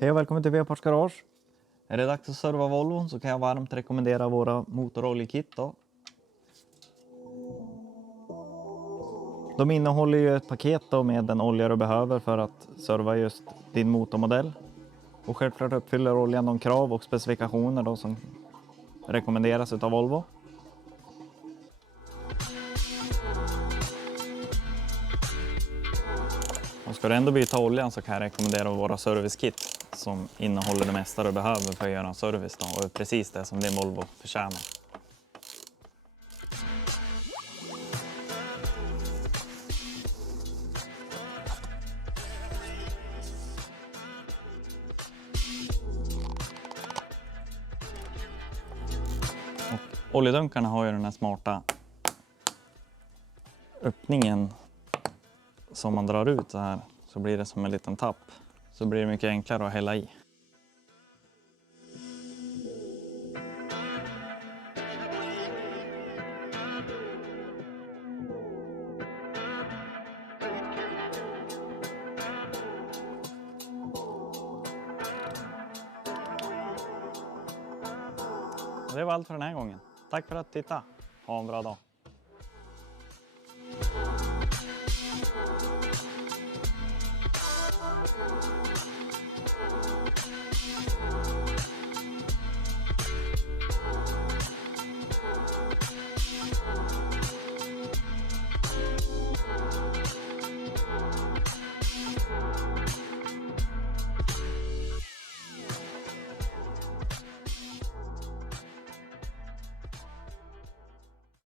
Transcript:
Hej och välkommen till V-Parts Garage. Är det dags att serva Volvo så kan jag varmt rekommendera våra motoroljekit då. De innehåller ju ett paket då med den olja du behöver för att serva just din motormodell. Och självklart uppfyller oljan de krav och specifikationer då som rekommenderas utav Volvo. Och ska du ändå byta oljan så kan jag rekommendera våra servicekit som innehåller det mesta du behöver för att göra en service då, och är precis det som din Volvo förtjänar. Och oljedunkarna har ju den här smarta öppningen som man drar ut så här, så blir det som en liten tapp. Så blir det mycket enklare att hälla i. Det var allt för den här gången. Tack för att du tittade. Ha en bra dag.